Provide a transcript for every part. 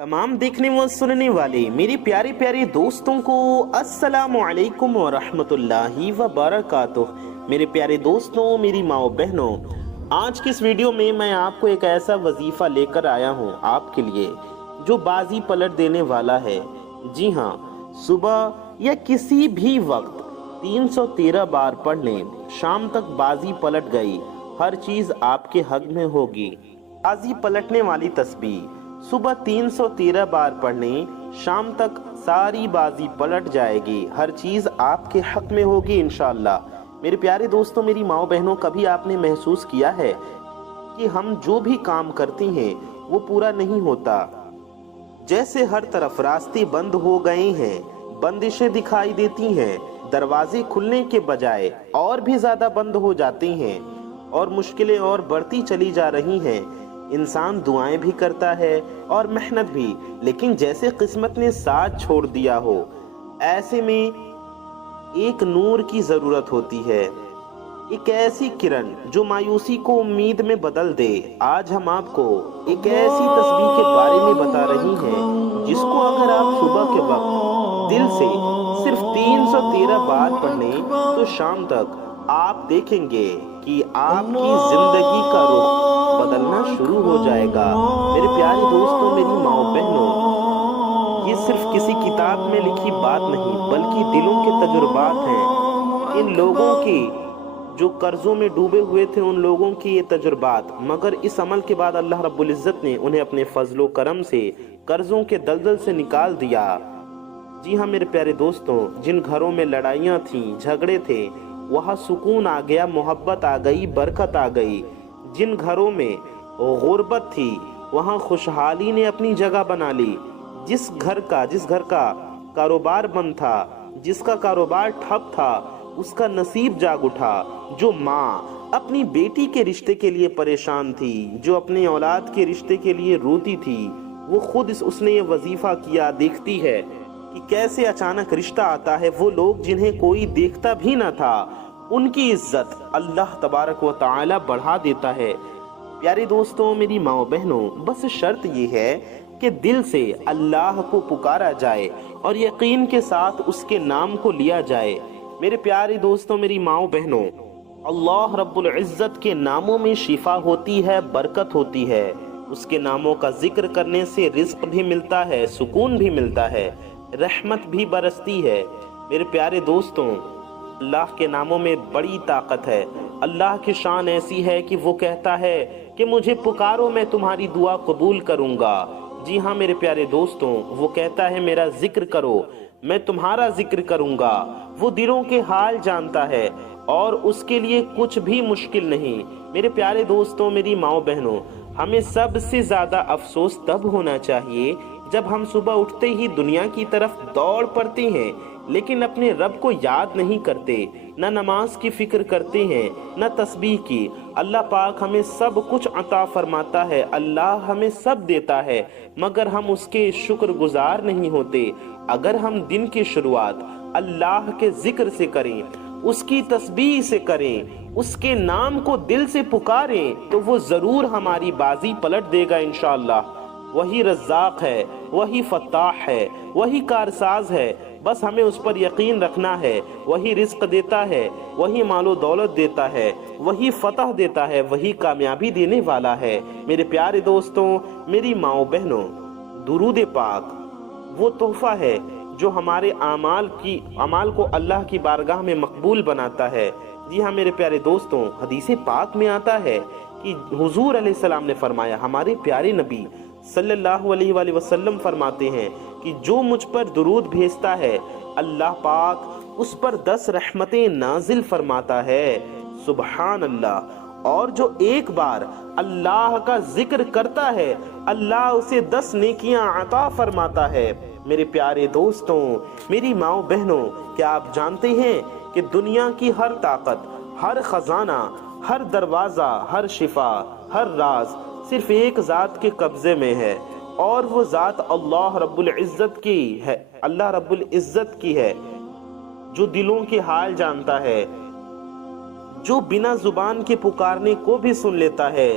तमाम देखने व सुनने वाले मेरे प्यारे प्यारे दोस्तों को अस्सलामु अलैकुम व रहमतुल्लाहि व बरकातुह। मेरे प्यारे दोस्तों, मेरी माओ बहनों, आज की इस वीडियो में मैं आपको एक ऐसा वजीफा लेकर आया हूँ आपके लिए जो बाजी पलट देने वाला है। जी हाँ, सुबह या किसी भी वक्त 313 बार पढ़ने, शाम तक बाजी पलट गई, हर चीज आपके हक में होगी। बाजी पलटने वाली तस्बीह सुबह 313 बार पढ़ने, शाम तक सारी बाजी पलट जाएगी, हर चीज आपके हक में होगी इंशाअल्लाह। मेरे प्यारे दोस्तों, मेरी माओ बहनों, कभी आपने महसूस किया है कि हम जो भी काम करते हैं वो पूरा नहीं होता? जैसे हर तरफ रास्ते बंद हो गए हैं, बंदिशें दिखाई देती हैं, दरवाजे खुलने के बजाय और भी ज्यादा बंद हो जाते हैं और मुश्किलें और बढ़ती चली जा रही हैं। इंसान दुआएं भी करता है और मेहनत भी, लेकिन जैसे किस्मत ने साथ छोड़ दिया हो, ऐसे में एक नूर की जरूरत होती है, एक ऐसी किरण जो मायूसी को उम्मीद में बदल दे। आज हम आपको एक ऐसी तस्बीह के बारे में बता रही हैं जिसको अगर आप सुबह के वक्त दिल से सिर्फ 313 बार पढ़ने तो शाम तक आप देखेंगे कि आपकी जिंदगी का रुख बदलना शुरू हो जाएगा। मेरे प्यारे दोस्तों, मेरी माओ बहनों, ये सिर्फ किसी किताब में लिखी बात नहीं बल्कि दिलों के तजुर्बात हैं। इन लोगों के जो कर्जों में डूबे हुए थे, उन लोगों की ये तजुर्बात, मगर इस अमल के बाद अल्लाह रब्बुल इज्जत ने उन्हें अपने फजलो करम से कर्जों के दलदल से निकाल दिया। जी हाँ मेरे प्यारे दोस्तों, जिन घरों में लड़ाइयाँ थीं, झगड़े थे, वहाँ सुकून आ गया, मोहब्बत आ गई, बरकत आ गई। जिन घरों में गुर्बत थी, वहाँ खुशहाली ने अपनी जगह बना ली। जिस घर का कारोबार बंद था, जिसका कारोबार ठप था, उसका नसीब जाग उठा। जो माँ अपनी बेटी के रिश्ते के लिए परेशान थी, जो अपने औलाद के रिश्ते के लिए रोती थी, वो खुद उसने ये वजीफा किया। देखती है कि कैसे अचानक रिश्ता आता है। वो लोग जिन्हें कोई देखता भी न था, उनकी इज्जत अल्लाह तबारक व तआला बढ़ा देता है। प्यारे दोस्तों, मेरी माओ बहनों, बस शर्त ये है कि दिल से अल्लाह को पुकारा जाए और यकीन के साथ उसके नाम को लिया जाए। मेरे प्यारे दोस्तों, मेरी माओ बहनों, अल्लाह रब्बुल इज्जत के नामों में शिफा होती है, बरकत होती है। उसके नामों का जिक्र करने से रिज्क भी मिलता है, सुकून भी मिलता है, रहमत भी बरसती है। मेरे प्यारे दोस्तों, अल्लाह के नामों में बड़ी ताकत है। अल्लाह की शान ऐसी है कि वो कहता है कि मुझे पुकारो, मैं तुम्हारी दुआ कबूल करूंगा। जी हाँ मेरे प्यारे दोस्तों, वो कहता है मेरा जिक्र करो, मैं तुम्हारा जिक्र करूंगा। वो दिलों के हाल जानता है और उसके लिए कुछ भी मुश्किल नहीं। मेरे प्यारे दोस्तों, मेरी माओ बहनों, हमें सबसे ज्यादा अफसोस तब होना चाहिए जब हम सुबह उठते ही दुनिया की तरफ दौड़ पड़ते हैं, लेकिन अपने रब को याद नहीं करते, न नमाज की फिक्र करते हैं, न तस्बीह की। अल्लाह पाक हमें सब कुछ अता फरमाता है, अल्लाह हमें सब देता है, मगर हम उसके शुक्रगुजार नहीं होते। अगर हम दिन की शुरुआत अल्लाह के जिक्र से करें, उसकी तस्बीह से करें, उसके नाम को दिल से पुकारें, तो वो जरूर हमारी बाजी पलट देगा इंशाअल्लाह। वही रज़्ज़ाक़ है, वही फत्ताह है, वही कारसाज है, बस हमें उस पर यकीन रखना है। वही रिज़्क़ देता है, वही मालो दौलत देता है, वही फतह देता है, वही कामयाबी देने वाला है। मेरे प्यारे दोस्तों, मेरी माओ बहनों, दुरूद पाक वो तोहफा है जो हमारे अमाल को अल्लाह की बारगाह में मकबूल बनाता है। जी हाँ मेरे प्यारे दोस्तों, हदीस पाक में आता है कि हुजूर अलैहिस्सलाम ने फरमाया, हमारे प्यारे नबी सल्लल्लाहु अलैहि वसल्लम फरमाते हैं कि जो मुझ पर दुरूद भेजता है, अल्लाह पाक उस पर 10 रहमतें नाजिल फरमाता है। सुबहान अल्लाह। और जो एक बार अल्लाह का जिक्र करता है, अल्लाह उसे 10 नेकियां अता फरमाता है। मेरे प्यारे दोस्तों, मेरी माओ बहनों, क्या आप जानते हैं कि दुनिया की हर ताकत, हर खजाना, हर दरवाजा, हर शिफा, हर राज सिर्फ एक जात के कब्जे में है, और वो जात अल्लाह रब्बुल इज्जत की है। अल्लाह रब्बुल इज्जत की है, जो दिलों के हाल जानता है, जो बिना जुबान के पुकारने को भी सुन लेता है,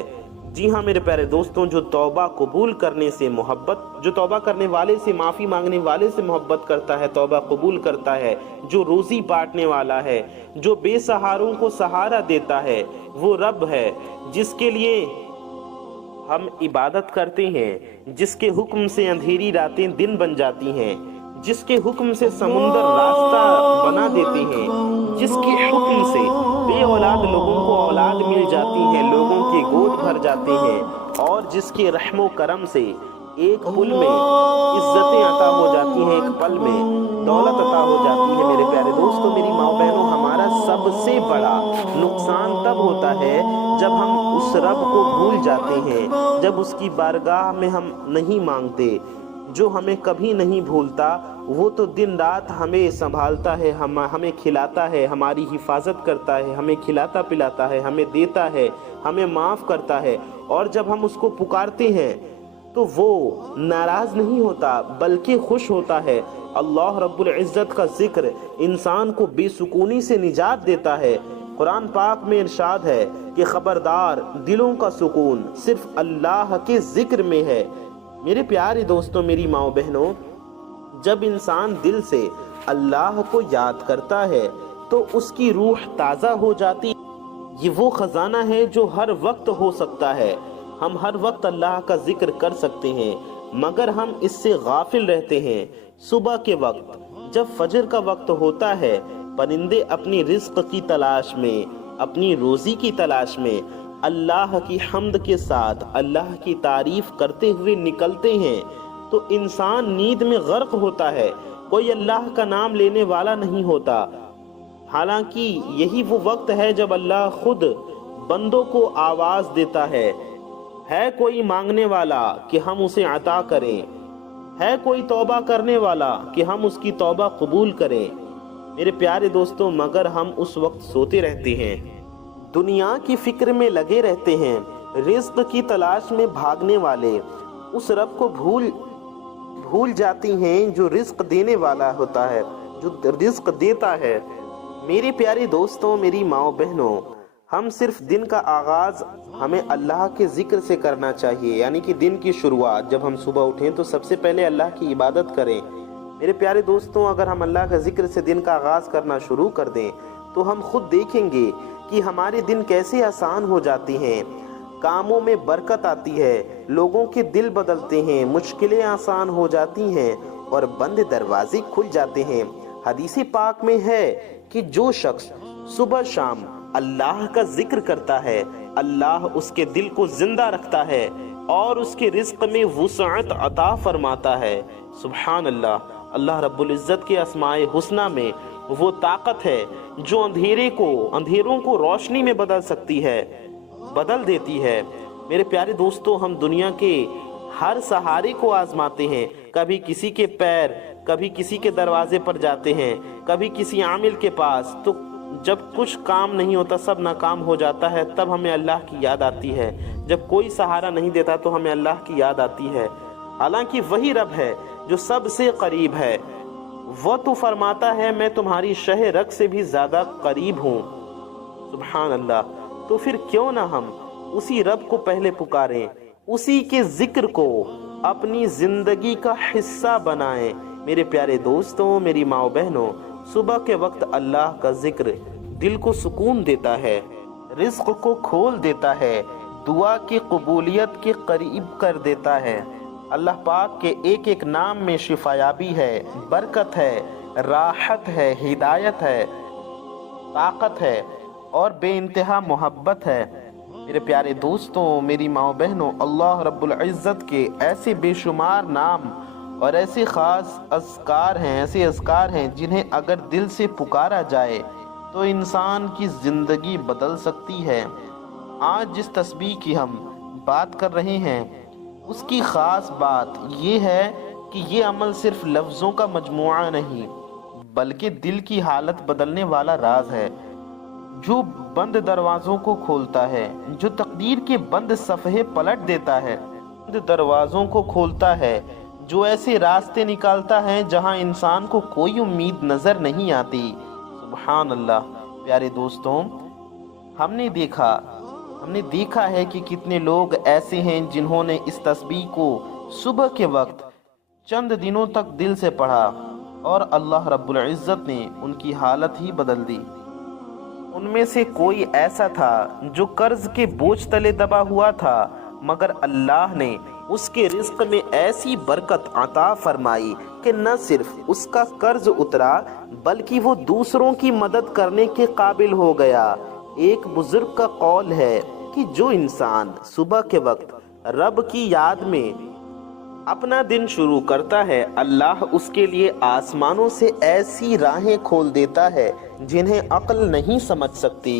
جی ہاں میرے پیارے دوستوں، جو توبہ قبول کرنے سے محبت، جو توبہ کرنے والے سے، معافی مانگنے والے سے محبت کرتا ہے، توبہ قبول کرتا ہے، جو روزی بانٹنے والا ہے، جو بے سہاروں کو سہارا دیتا ہے، وہ رب ہے جس کے لیے ہم عبادت کرتے ہیں، جس کے حکم سے اندھیری راتیں دن بن جاتی ہیں، جس کے حکم سے سمندر راستہ بنا دیتے ہیں، جس کے حکم سے بے اولاد لوگوں کو اولاد مل جاتی ہے، لوگوں کے گود بھر جاتے ہیں، اور جس کے رحم و کرم سے ایک پل میں عزتیں عطا ہو جاتی ہیں، ایک پل میں دولت عطا ہو جاتی ہے۔ میرے پیارے دوستو، میری ماں بہنوں، ہمارا سب سے بڑا نقصان تب ہوتا ہے جب ہم اس رب کو بھول جاتے ہیں، جب اس کی بارگاہ میں ہم نہیں مانگتے۔ جو ہمیں کبھی نہیں بھولتا، وہ تو دن رات ہمیں سنبھالتا ہے، ہمیں کھلاتا ہے، ہماری حفاظت کرتا ہے، ہمیں کھلاتا پلاتا ہے، ہمیں دیتا ہے، ہمیں معاف کرتا ہے، اور جب ہم اس کو پکارتے ہیں تو وہ ناراض نہیں ہوتا بلکہ خوش ہوتا ہے۔ اللہ رب العزت کا ذکر انسان کو بے سکونی سے نجات دیتا ہے۔ قرآن پاک میں ارشاد ہے کہ خبردار، دلوں کا سکون صرف اللہ کے ذکر میں ہے۔ میرے پیارے دوستوں، میری ماں بہنوں، جب انسان دل سے اللہ کو یاد کرتا ہے تو اس کی روح تازہ ہو جاتی ہے۔ یہ وہ خزانہ ہے جو ہر وقت ہو سکتا ہے، ہم ہر وقت اللہ کا ذکر کر سکتے ہیں، مگر ہم اس سے غافل رہتے ہیں۔ صبح کے وقت جب فجر کا وقت ہوتا ہے، پرندے اپنی رزق کی تلاش میں، اپنی روزی کی تلاش میں اللہ کی حمد کے ساتھ اللہ کی تعریف کرتے ہوئے نکلتے ہیں، تو انسان نیند میں غرق ہوتا ہے، کوئی اللہ کا نام لینے والا نہیں ہوتا۔ حالانکہ یہی وہ وقت ہے جب اللہ خود بندوں کو آواز دیتا ہے کوئی مانگنے والا کہ ہم اسے عطا کریں، ہے کوئی توبہ کرنے والا کہ ہم اس کی توبہ قبول کریں۔ میرے پیارے دوستوں، مگر ہم اس وقت سوتے رہتے ہیں، دنیا کی فکر میں لگے رہتے ہیں، رزق کی تلاش میں بھاگنے والے اس رب کو بھول جاتی ہیں جو رزق دینے والا ہوتا ہے، جو رزق دیتا ہے۔ میرے پیارے دوستوں، میری ماں بہنوں، ہم صرف دن کا آغاز ہمیں اللہ کے ذکر سے کرنا چاہیے، یعنی کہ دن کی شروعات جب ہم صبح اٹھیں تو سب سے پہلے اللہ کی عبادت کریں۔ میرے پیارے دوستوں، اگر ہم اللہ کا ذکر سے دن کا آغاز کرنا شروع کر دیں تو ہم خود دیکھیں گے کہ ہمارے دن کیسے آسان ہو جاتی ہیں، کاموں میں برکت آتی ہے، لوگوں کے دل بدلتے ہیں، مشکلیں آسان ہو جاتی ہیں اور بند دروازے کھل جاتے ہیں۔ حدیث پاک میں ہے کہ جو شخص صبح شام اللہ کا ذکر کرتا ہے، اللہ اس کے دل کو زندہ رکھتا ہے اور اس کے رزق میں وسعت عطا فرماتا ہے۔ سبحان اللہ! اللہ رب العزت کے اسماء حسنہ میں وہ طاقت ہے جو اندھیروں کو روشنی میں بدل دیتی ہے۔ میرے پیارے دوستوں، ہم دنیا کے ہر سہارے کو آزماتے ہیں، کبھی کسی کے پیر، کبھی کسی کے دروازے پر جاتے ہیں، کبھی کسی عامل کے پاس، تو جب کچھ کام نہیں ہوتا، سب ناکام ہو جاتا ہے، تب ہمیں اللہ کی یاد آتی ہے۔ جب کوئی سہارا نہیں دیتا تو ہمیں اللہ کی یاد آتی ہے، حالانکہ وہی رب ہے جو سب سے قریب ہے۔ وہ تو فرماتا ہے میں تمہاری شہ رگ سے بھی زیادہ قریب ہوں۔ سبحان اللہ! تو پھر کیوں نہ ہم اسی رب کو پہلے پکاریں، اسی کے ذکر کو اپنی زندگی کا حصہ بنائیں۔ میرے پیارے دوستوں، میری ماں بہنوں، صبح کے وقت اللہ کا ذکر دل کو سکون دیتا ہے، رزق کو کھول دیتا ہے، دعا کی قبولیت کے قریب کر دیتا ہے۔ اللہ پاک کے ایک ایک نام میں شفایابی ہے، برکت ہے، راحت ہے، ہدایت ہے، طاقت ہے اور بے انتہا محبت ہے۔ میرے پیارے دوستوں، میری ماں بہنوں، اللہ رب العزت کے ایسے بے شمار نام اور ایسے خاص اذکار ہیں جنہیں اگر دل سے پکارا جائے تو انسان کی زندگی بدل سکتی ہے۔ آج جس تسبیح کی ہم بات کر رہے ہیں، اس کی خاص بات یہ ہے کہ یہ عمل صرف لفظوں کا مجموعہ نہیں بلکہ دل کی حالت بدلنے والا راز ہے، جو بند دروازوں کو کھولتا ہے، جو تقدیر کے بند صفحے پلٹ دیتا ہے، بند دروازوں کو کھولتا ہے، جو ایسے راستے نکالتا ہے جہاں انسان کو کوئی امید نظر نہیں آتی۔ سبحان اللہ! پیارے دوستوں، ہم نے دیکھا हमने देखा है कि कितने लोग ऐसे हैं जिन्होंने इस तस्बीह को सुबह के वक्त चंद दिनों तक दिल से पढ़ा और अल्लाह रब्बुल इज़्ज़त ने उनकी हालत ही बदल दी। उनमें से कोई ऐसा था जो कर्ज के बोझ तले दबा हुआ था, मगर अल्लाह ने उसके रिज़्क़ में ऐसी बरकत अता फरमाई कि न सिर्फ उसका कर्ज उतरा बल्कि वो दूसरों की मदद करने के काबिल हो गया। एक बुजुर्ग का कौल है कि जो इंसान सुबह के वक्त रब की याद में अपना दिन शुरू करता है, अल्लाह उसके लिए आसमानों से ऐसी राहें खोल देता है जिन्हें अक्ल नहीं समझ सकती।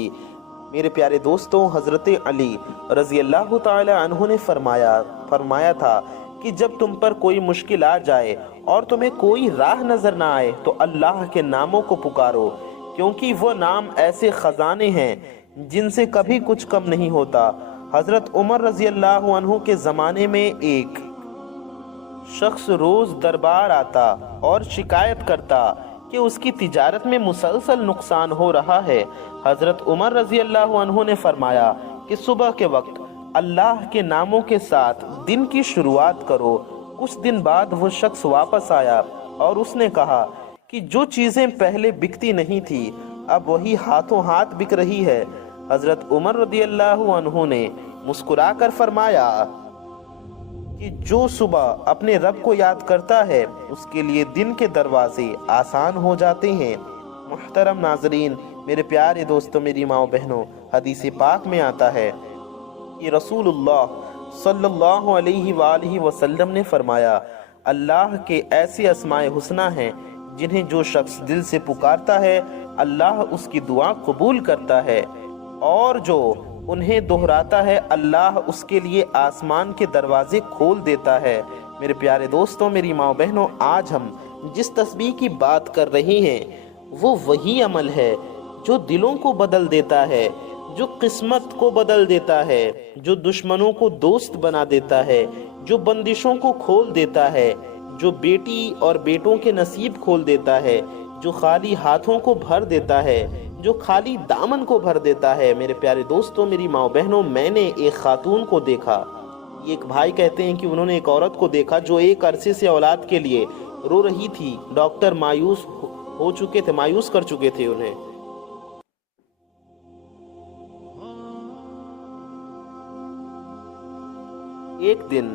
मेरे प्यारे दोस्तों, हज़रत अली रज़ी अल्लाह ताला अन्हु ने फरमाया था कि जब तुम पर कोई मुश्किल आ जाए और तुम्हें कोई राह नज़र ना आए तो अल्लाह के नामों को पुकारो, क्योंकि वो नाम ऐसे ख़जाने हैं जिनसे कभी कुछ कम नहीं होता। हज़रत उमर रज़ी अल्लाह अन्हु के ज़माने में एक शख्स रोज दरबार आता और शिकायत करता कि उसकी तिजारत में मुसलसल नुकसान हो रहा है। हजरत उमर रजी अल्लाह अन्हु ने फरमाया कि सुबह के वक्त अल्लाह के नामों के साथ दिन की शुरुआत करो। कुछ दिन बाद वो शख्स वापस आया और उसने कहा कि जो चीज़ें पहले बिकती नहीं थी अब वही हाथों हाथ बिक रही है। हजरत उमर रजी अल्लाह अन्हु ने मुस्कुराकर फरमाया कि जो सुबह अपने रब को याद करता है उसके लिए दिन के दरवाजे आसान हो जाते हैं। मुहतरम नाजरीन, मेरे प्यारे दोस्तों, मेरी माँ बहनों, हदीस पाक में आता है कि रसूलुल्लाह सल्लल्लाहु अलैहि वसल्लम ने फरमाया, अल्लाह के ऐसे अस्माए हुस्ना हैं जिन्हें जो शख्स दिल से पुकारता है अल्लाह उसकी दुआ कबूल करता है, और जो उन्हें दोहराता है अल्लाह उसके लिए आसमान के दरवाजे खोल देता है। मेरे प्यारे दोस्तों, मेरी माँ बहनों, आज हम जिस तस्बीह की बात कर रहे हैं वो वही अमल है जो दिलों को बदल देता है, जो किस्मत को बदल देता है, जो दुश्मनों को दोस्त बना देता है, जो बंदिशों को खोल देता है, जो बेटी और बेटों के नसीब खोल देता है, जो खाली हाथों को भर देता है, जो खाली दामन को भर देता है। मेरे प्यारे दोस्तों, मेरी माँ बहनों, मैंने एक खातून को देखा। एक भाई कहते हैं कि उन्होंने एक औरत को देखा जो एक अरसे से औलाद के लिए रो रही थी। डॉक्टर मायूस कर चुके थे उन्हें। एक दिन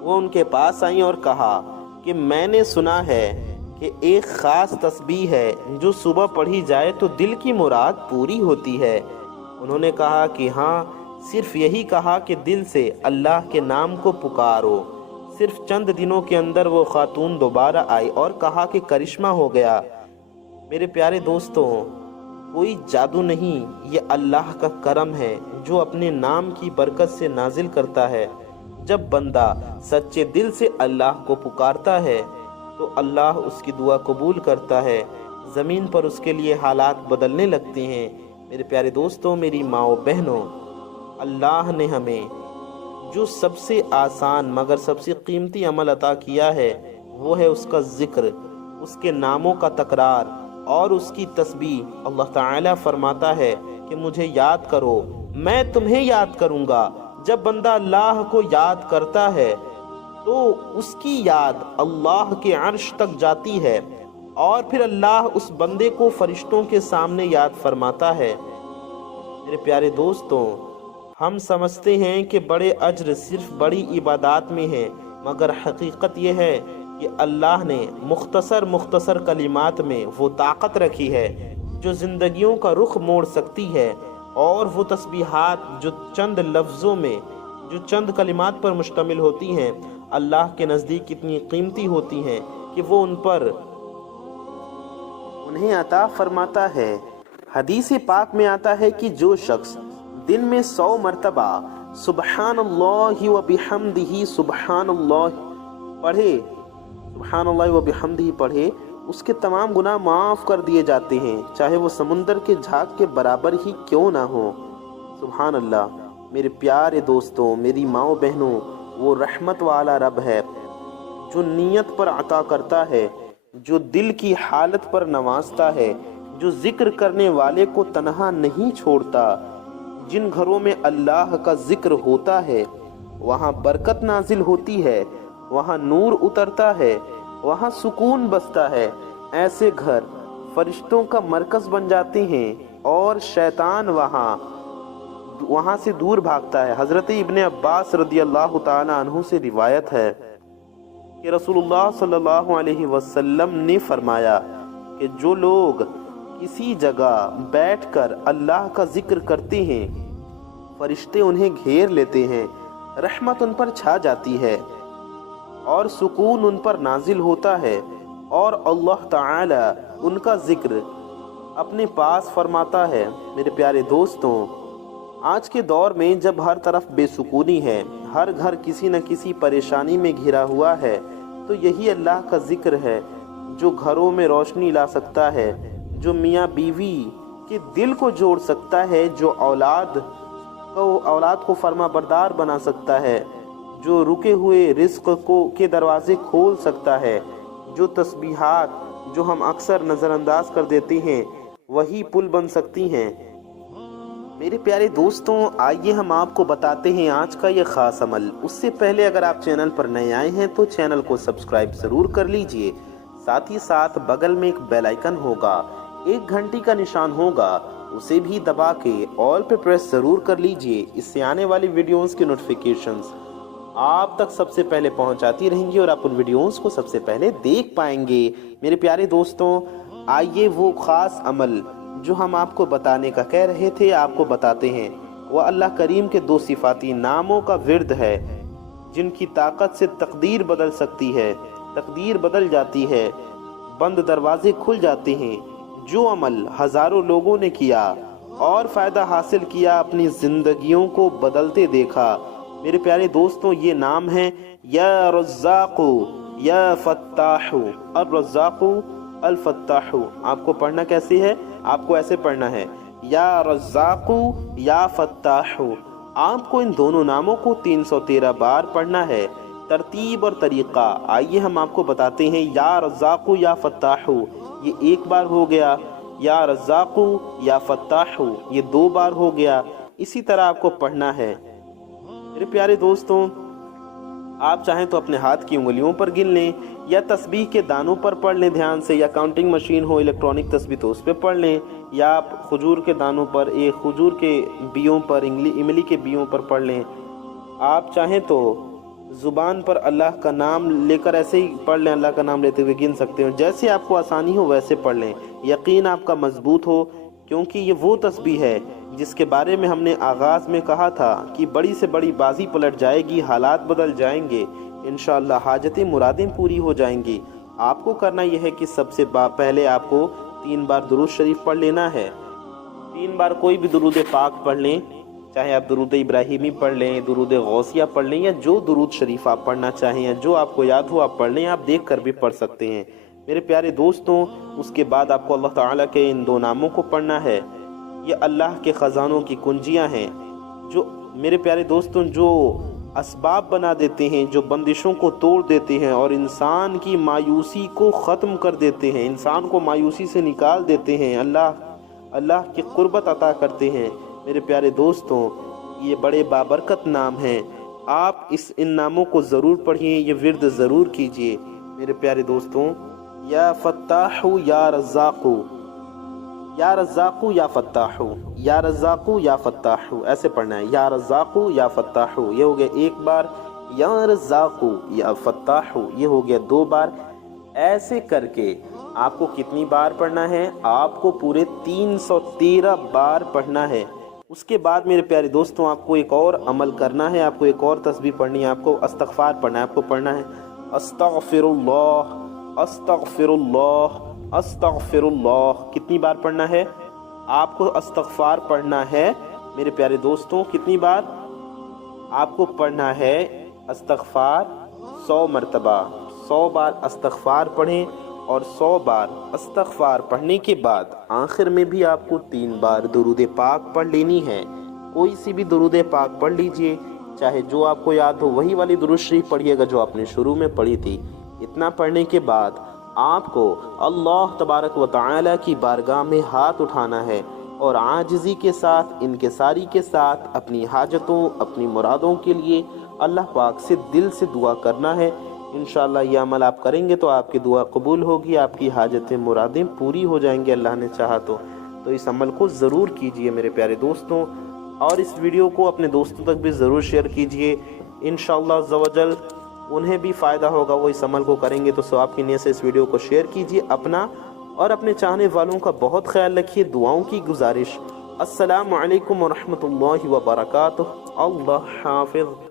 वो उनके पास आई और कहा कि मैंने सुना है कि एक ख़ास तस्बीह है जो सुबह पढ़ी जाए तो दिल की मुराद पूरी होती है। उन्होंने कहा कि हाँ, सिर्फ यही कहा कि दिल से अल्लाह के नाम को पुकारो। सिर्फ चंद दिनों के अंदर वो खातून दोबारा आई और कहा कि करिश्मा हो गया। मेरे प्यारे दोस्तों, कोई जादू नहीं, ये अल्लाह का करम है जो अपने नाम की बरकत से नाजिल करता है। जब बंदा सच्चे दिल से अल्लाह को पुकारता है तो अल्लाह उसकी दुआ कबूल करता है, ज़मीन पर उसके लिए हालात बदलने लगते हैं। मेरे प्यारे दोस्तों, मेरी माओ बहनों, अल्लाह ने हमें जो सबसे आसान मगर सबसे कीमती अमल अता किया है वो है उसका ज़िक्र, उसके नामों का तकरार और उसकी तस्बीह। अल्लाह ताला फरमाता है कि मुझे याद करो, मैं तुम्हें याद करूँगा। जब बंदा अल्लाह को याद करता है तो उसकी याद अल्लाह के अर्श तक जाती है और फिर अल्लाह उस बंदे को फरिश्तों के सामने याद फरमाता है। मेरे प्यारे दोस्तों, हम समझते हैं कि बड़े अज्र सिर्फ बड़ी इबादत में है, मगर हकीकत यह है कि अल्लाह ने मुख्तसर कलिमात में वो ताकत रखी है जो ज़िंदगियों का रुख मोड़ सकती है। और वो तस्बीहात जो चंद लफ्ज़ों में, जो चंद कलिमात पर मुश्तमिल होती हैं, अल्लाह के नज़दीक इतनी कीमती होती हैं कि वो उन्हें अता फरमाता है। हदीस पाक में आता है कि जो शख्स दिन में 100 मरतबा सुबहानल्लाहि व बिहम्दिही पढ़े, उसके तमाम गुनाह माफ़ कर दिए जाते हैं, चाहे वो समुंदर के झाग के बराबर ही क्यों ना हो। सुभान अल्लाह। मेरे प्यारे दोस्तों, मेरी माओ बहनों, वो रहमत वाला रब है जो नीयत पर अता करता है, जो दिल की हालत पर नवाजता है, जो जिक्र करने वाले को तन्हा नहीं छोड़ता, जिन घरों में अल्लाह का जिक्र होता है वहाँ बरकत नाजिल होती है, वहाँ नूर उतरता है, वहाँ सुकून बसता है। ऐसे घर फरिश्तों का मरकज बन जाते हैं और शैतान वहाँ से दूर भागता है। हज़रत इब्ने अब्बास रदियल्लाहु ताला अन्हु से रिवायत है कि रसूलुल्लाह सल्लल्लाहु अलैहि वसल्लम ने फरमाया कि जो लोग किसी जगह बैठकर अल्लाह का जिक्र करते हैं, फरिश्ते उन्हें घेर लेते हैं, रहमत उन पर छा जाती है और सुकून उन पर नाजिल होता है और अल्लाह ताला उनका जिक्र अपने पास फरमाता है। मेरे प्यारे दोस्तों, आज के दौर में जब हर तरफ बेसुकूनी है, हर घर किसी न किसी परेशानी में घिरा हुआ है, तो यही अल्लाह का जिक्र है जो घरों में रोशनी ला सकता है, जो मियाँ बीवी के दिल को जोड़ सकता है, जो औलाद को फर्मा बरदार बना सकता है, जो रुके हुए रिस्क के दरवाजे खोल सकता है, जो तस्बीहात जो हम अक्सर नज़रअंदाज कर देते हैं वही पुल बन सकती हैं। मेरे प्यारे दोस्तों, आइए हम आपको बताते हैं आज का ये ख़ास अमल। उससे पहले अगर आप चैनल पर नए आए हैं तो चैनल को सब्सक्राइब ज़रूर कर लीजिए। साथ ही साथ बगल में एक बेल आइकन होगा, एक घंटी का निशान होगा, उसे भी दबा के ऑल पे प्रेस ज़रूर कर लीजिए। इससे आने वाली वीडियोस की नोटिफिकेशंस आप तक सबसे पहले पहुंचाती रहेंगी और आप उन वीडियोस को सबसे पहले देख पाएंगे। मेरे प्यारे दोस्तों, आइए वो ख़ास अमल जो हम आपको बताने का कह रहे थे आपको बताते हैं। वह अल्लाह करीम के दो सिफाती नामों का विर्द है जिनकी ताकत से तकदीर बदल सकती है, तकदीर बदल जाती है, बंद दरवाजे खुल जाते हैं। जो अमल हज़ारों लोगों ने किया और फ़ायदा हासिल किया, अपनी ज़िंदगियों को बदलते देखा। मेरे प्यारे दोस्तों, ये नाम है या रज़्ज़ाक़ु या फ़त्ताहु। और रज़्ज़ाक़ु अल फ़त्ताहु आपको पढ़ना कैसे है? आपको ऐसे पढ़ना है, या रज़्ज़ाक़ु या फ़त्ताहु। आपको इन दोनों नामों को 313 बार पढ़ना है। तरतीब और तरीक़ा आइए हम आपको बताते हैं। या रज़्ज़ाक़ु या फ़त्ताहु ये एक बार हो गया, या रज़्ज़ाक़ु या फ़त्ताहु ये 2 बार हो गया। इसी तरह आपको पढ़ना है। मेरे प्यारे दोस्तों, आप चाहें तो अपने हाथ की उंगलियों पर गिन लें या तस्बीह के दानों पर पढ़ लें ध्यान से, या काउंटिंग मशीन हो इलेक्ट्रॉनिक तस्बीह तो उस पर पढ़ लें, या आप खजूर के दानों पर, एक खजूर के बियों पर, इमली के बियों पर पढ़ लें। आप चाहें तो ज़ुबान पर अल्लाह का नाम लेकर ऐसे ही पढ़ लें, अल्लाह का नाम लेते हुए गिन सकते हो। जैसे आपको आसानी हो वैसे पढ़ लें, यकीन आपका मजबूत हो, क्योंकि ये वो तस्बीह है जिसके बारे में हमने आगाज़ में कहा था कि बड़ी से बड़ी बाजी पलट जाएगी, हालात बदल जाएंगे, इंशाअल्लाह हाजतें मुरादें पूरी हो जाएंगी। आपको करना यह है कि सबसे पहले आपको 3 बार दुरूद शरीफ पढ़ लेना है। 3 बार कोई भी दुरूद पाक पढ़ लें, चाहे आप दुरूद इब्राहिमी पढ़ लें, दुरूद गौसिया पढ़ लें, या जो दुरूद शरीफ आप पढ़ना चाहें या जो आपको याद हो आप पढ़ लें। आप देख कर भी पढ़ सकते हैं। मेरे प्यारे दोस्तों, उसके बाद आपको अल्लाह ताला के इन 2 नामों को पढ़ना है। ये अल्लाह के ख़जानों की कुंजियाँ हैं जो मेरे प्यारे दोस्तों जो असबाब बना देते हैं, जो बंदिशों को तोड़ देते हैं और इंसान की मायूसी को ख़त्म कर देते हैं, इंसान को मायूसी से निकाल देते हैं, अल्लाह की क़ुर्बत अता करते हैं। मेरे प्यारे दोस्तों, ये बड़े बाबरकत नाम हैं। आप इन नामों को ज़रूर पढ़िए, ये विर्द ज़रूर कीजिए। मेरे प्यारे दोस्तों, या फ़त्ताहु या रज़्ज़ाक़ु, या रज़्ज़ाक़ु या फ़त्ताहु, या रज़्ज़ाक़ु या फ़त्ताहु ऐसे पढ़ना है। या रज़्ज़ाक़ु या फ़त्ताहु ये हो गया 1 बार, या रज़्ज़ाक़ु या फ़त्ताहु ये हो गया 2 बार। ऐसे करके आपको कितनी बार पढ़ना है? आपको पूरे 313 बार पढ़ना है। उसके बाद मेरे प्यारे दोस्तों, आपको एक और अमल करना है, आपको एक और तस्बीह पढ़नी है, आपको इस्तग़फ़ार पढ़ना है। आपको पढ़ना है अस्तग़फ़िरुल्लाह अस्तग़फ़िरुल्लाह अस्तग़फ़िरुल्लाह। कितनी बार पढ़ना है? आपको इस्तग़फ़ार पढ़ना है। मेरे प्यारे दोस्तों, कितनी बार आपको पढ़ना है? इस्तग़फ़ार 100 मरतबा, 100 बार इस्तग़फ़ार पढ़ें और 100 बार इस्तग़फ़ार पढ़ने के बाद आखिर में भी आपको 3 बार दुरूद पाक पढ़ लेनी है। कोई सी भी दुरूद पाक पढ़ लीजिए, चाहे जो आपको याद हो वही वाली दुरूद शरीफ पढ़िएगा जो आपने शुरू में पढ़ी थी। इतना पढ़ने के बाद आपको अल्लाह तबारक व तआला की बारगाह में हाथ उठाना है। اور عاجزی کے ساتھ انکساری کے ساتھ اپنی حاجتوں اپنی مرادوں کے لیے اللہ پاک سے دل سے دعا کرنا ہے۔ انشاءاللہ یہ عمل آپ کریں گے تو آپ کی دعا قبول ہوگی، آپ کی حاجتیں مرادیں پوری ہو جائیں گے اللہ نے چاہا تو اس عمل کو ضرور کیجئے میرے پیارے دوستوں، اور اس ویڈیو کو اپنے دوستوں تک بھی ضرور شیئر کیجئے۔ انشاءاللہ عز و جل انہیں بھی فائدہ ہوگا، وہ اس عمل کو کریں گے تو ثواب کی نیت سے اس ویڈیو کو شیئر کیجئے۔ اپنا اور اپنے چاہنے والوں کا بہت خیال رکھیے، دعاؤں کی گزارش۔ السلام علیکم ورحمۃ اللہ وبرکاتہ۔ اللہ حافظ۔